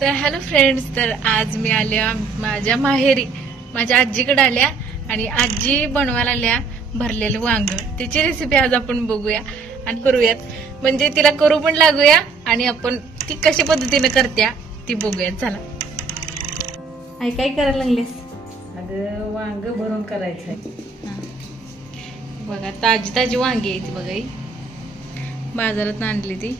तर hello friends, तर आज मी आल्या माझ्या माहेरी, माझ्या आजीकडे आल्या आणि आजी बनवायला आल्या भरलेलं वांग. त्याची रेसिपी आज आपण बघूया आणि करूयात, म्हणजे तिला करू पण लागूया आणि आपण ती कशा पद्धतीने करत्या ती बघूयात. चला. आई काय करायला लागलीस? अगं वांग भरून करायचंय. बघा ताजी ताजी वांगी आहे ती, बघा ही बाजारात आणली ती.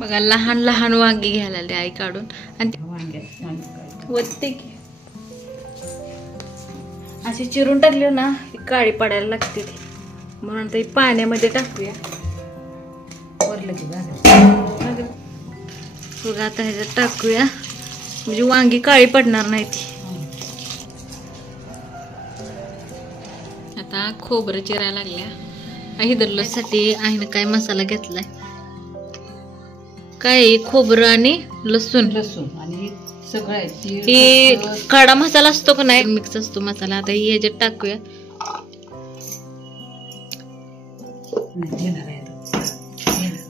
बघा लहान लहान वांगी घ्यायला आली आई काढून आणि वांग्यात वत्ते की अशी चिरून टाकली ना ही काळी पडायला लागते ती, म्हणून ती पाण्यामध्ये टाकूया. वरलं की भाजून. बघा आता ह्याच्यात टाकूया म्हणजे वांगी काळी पडणार नाही ती. आता खोबरं चिरायला लागल्या. आई दरलसाठी आईने काय मसाला घेतलाय, काय खोबरं आणि लसूण आणि सगळं हे काळा मसाला असतो का नाही, मिक्स असतो मसाला. आता ही ह्याच्यात टाकूया.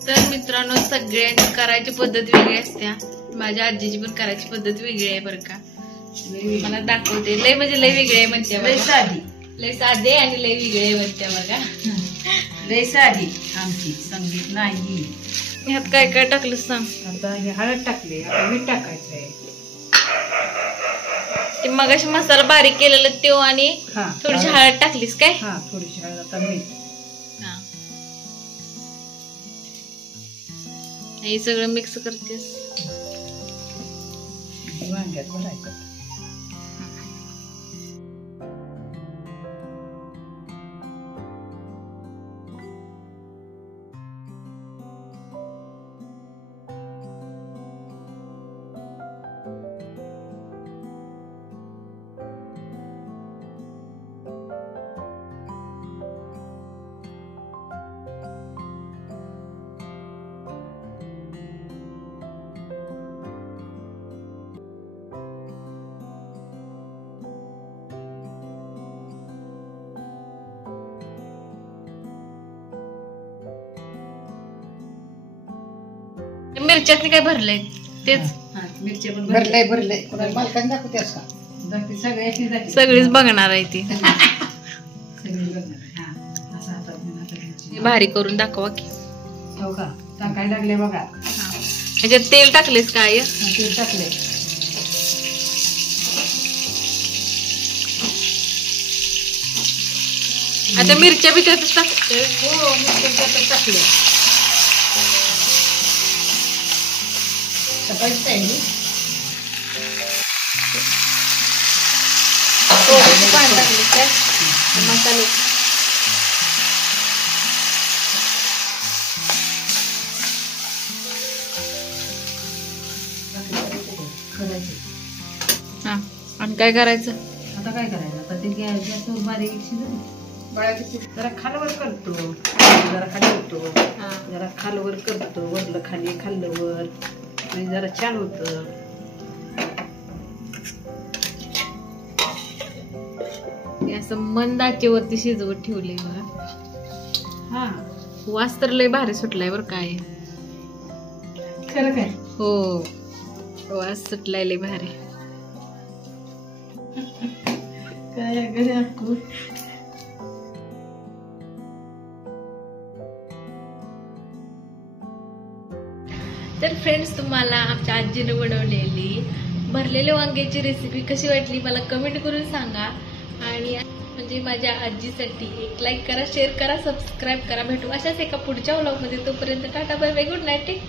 तर मित्रांनो, सगळ्यांची करायची पद्धत वेगळी असते. माझ्या आजीची पण करायची पद्धत वेगळी आहे बरं का. मला दाखवते. लय म्हणजे लय वेगळी आहे म्हणते. लय साधे आणि लय वेगळे म्हणते बघा. लय साधी आमची संगीत नाही. ह्यात काय काय टाकलं सांग. आता हे हळद टाकली, आता मीठ टाकायचंय. ते मगाशी मसाला बारीक केलेला तो आणि थोडीशी हळद टाकलीस काय? हा, थोडीशी हळद, आता मीठ. हे सगळं मिक्स करतेस. वांग्यात भरायचं. मिरच्यात काय भरलंय तेच. मिरच्या पण भरलंय. मालकाने दाखवतेस का? सगळ्याची सगळीच बघणार आहे ती. भारी करून दाखवा की. हो का? टाकायला लागले बघा. ह्याच्यात तेल टाकलेस काय? तेल टाकले. आता मिरच्या बी त्यातच टाकते. हो, मिरच्या त्यातच टाकले. पाणी टाकले काय मसाले. हा, आणि काय करायचं आता? काय करायचं आता? ते गॅसवर बारीक जरा खालवर करतो, जरा खाली होतो, जरा खालवर करतो, वरलं खाली, खाल्लं वर, म्हणजे जरा छान होत. असं मंद आचेवरती शिजवत ठेवले बघा. हा, वास तर लय भारी सुटलाय बरं काय. खरं काय? हो, वास सुटलाय लय भारी. काय घरी आखू. तर फ्रेंड्स, तुम्हाला आमच्या आजीने बनवलेली भरलेल्या वांग्याची रेसिपी कशी वाटली मला कमेंट करून सांगा. आणि म्हणजे माझ्या आजीसाठी एक लाईक करा, शेअर करा, सबस्क्राईब करा. भेटू अशाच एका पुढच्या व्लॉगमध्ये. तोपर्यंत tata, bye bye, good night, take care.